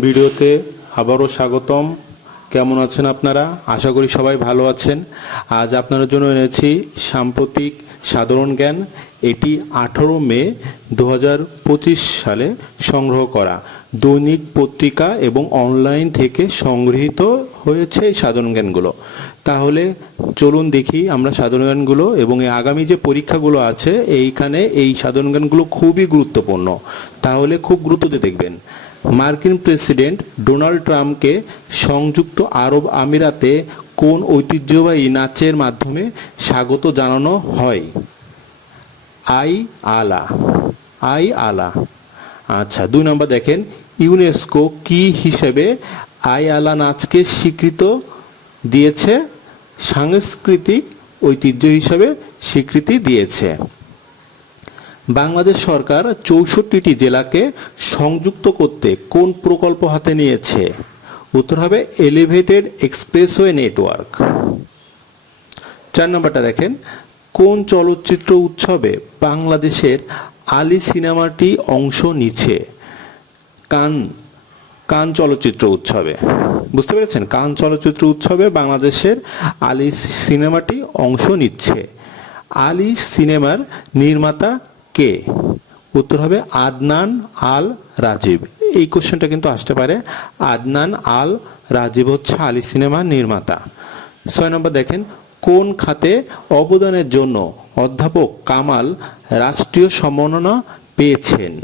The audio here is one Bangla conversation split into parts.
ভিডিওতে আবারও স্বাগতম। কেমন আছেন আপনারা? আশা করি সবাই ভালো আছেন। আজ আপনাদের জন্য এনেছি সাম্প্রতিক সাধারণ জ্ঞান। এটি আঠারো মে দু হাজার পঁচিশ সালে সংগ্রহ করা। দৈনিক পত্রিকা এবং অনলাইন থেকে সংগৃহীত হয়েছে এই সাধারণ জ্ঞানগুলো। তাহলে চলুন দেখি আমরা সাধারণ জ্ঞানগুলো এবং এই আগামী যে পরীক্ষাগুলো আছে, এইখানে এই সাধারণ জ্ঞানগুলো খুবই গুরুত্বপূর্ণ। তাহলে খুব গুরুত্ব দিয়ে দেখবেন। মার্কিন প্রেসিডেন্ট ডোনাল্ড ট্রাম্পকে সংযুক্ত আরব আমিরাতে কোন ঐতিহ্যবাহী নাচের মাধ্যমে স্বাগত জানানো হয়? আই আলা আই আলা। আচ্ছা দুই নম্বর দেখেন, ইউনেস্কো কি হিসেবে আই আলা নাচকে স্বীকৃত দিয়েছে? সাংস্কৃতিক ঐতিহ্য হিসাবে স্বীকৃতি দিয়েছে। বাংলাদেশ সরকার চৌষট্টিটি জেলাকে সংযুক্ত করতে কোন প্রকল্প হাতে নিয়েছে? উত্তর হবে এলিভেটেড এক্সপ্রেসওয়ে নেটওয়ার্ক চার নম্বরটা দেখেন। কোন চলচ্চিত্র উৎসবে বাংলাদেশের আলী সিনেমাটি অংশ নিচ্ছে? কান কান চলচ্চিত্র উৎসবে। বুঝতে পেরেছেন? কান চলচ্চিত্র উৎসবে বাংলাদেশের আলী সিনেমাটি অংশ নিচ্ছে। আলী সিনেমার নির্মাতা কে? উত্তর হবে আদনান আল রাজীব। এই কোশ্চেনটা কিন্তু আসতে পারে। আদনান আল রাজীব হচ্ছে আলী সিনেমার নির্মাতা। ছয় নম্বর দেখেন, কোন খাতে অবদানের জন্য অধ্যাপক কামাল রাষ্ট্রীয় সম্মাননা পেয়েছেন?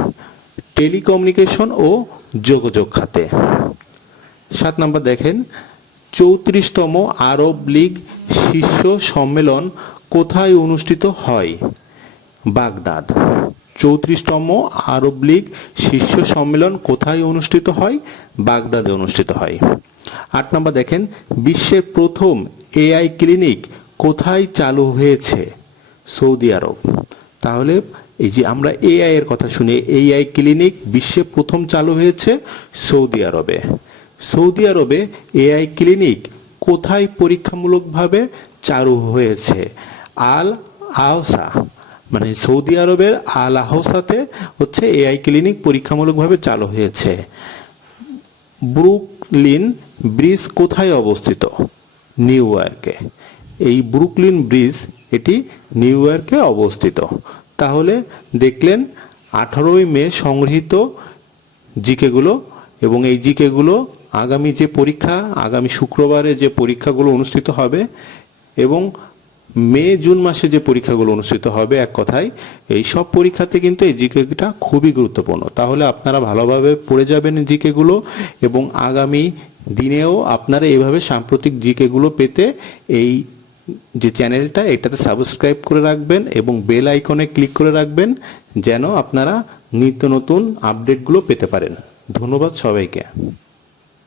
টেলিকমিউনিকেশন ও যোগাযোগ খাতে। সাত নম্বর দেখেন, চৌত্রিশতম আরব লীগ শীর্ষ সম্মেলন কোথায় অনুষ্ঠিত হয়? বাগদাদ। চৌত্রিশতম আরব লীগ শীর্ষ সম্মেলন কোথায় অনুষ্ঠিত হয়? বাগদাদে অনুষ্ঠিত হয়। আট নম্বর দেখেন, বিশ্বের প্রথম এআই ক্লিনিক কোথায় চালু হয়েছে? Saudi Arab. তাহলে এই যে আমরা এআই এর কথা শুনি, এআই ক্লিনিক বিশ্বে প্রথম চালু হয়েছে সৌদি আরবে। সৌদি আরবে এআই ক্লিনিক কোথায় পরীক্ষামূলকভাবে চালু হয়েছে? আল আওসা। মানে সৌদি আরবের আল আহসাতে হচ্ছে এআই ক্লিনিক পরীক্ষামূলকভাবে চালু হয়েছে। ব্রুকলিন ব্রিজ কোথায় অবস্থিত? নিউ ইয়র্কে। এই ব্রুকলিন ব্রিজ এটি নিউ ইয়র্কে অবস্থিত। তাহলে দেখলেন আঠারোই মে সংগৃহীত জিকেগুলো এবং এই জিকেগুলো আগামী যে পরীক্ষা, আগামী শুক্রবারে যে পরীক্ষাগুলো অনুষ্ঠিত হবে এবং মে, জুন মাসে যে পরীক্ষাগুলো অনুষ্ঠিত হবে, এক কথায়, এই সব পরীক্ষাতে কিন্তু এই জিকেটা খুবই গুরুত্বপূর্ণ। তাহলে আপনারা ভালোভাবে পড়ে যাবেন জিকেগুলো এবং আগামী দিনেও আপনারা এইভাবে সাম্প্রতিক জিকেগুলো পেতে এই যে চ্যানেলটা, এটাতে সাবস্ক্রাইব করে রাখবেন এবং বেল আইকনে ক্লিক করে রাখবেন যেন আপনারা নিত্য নতুন আপডেটগুলো পেতে পারেন। ধন্যবাদ সবাইকে।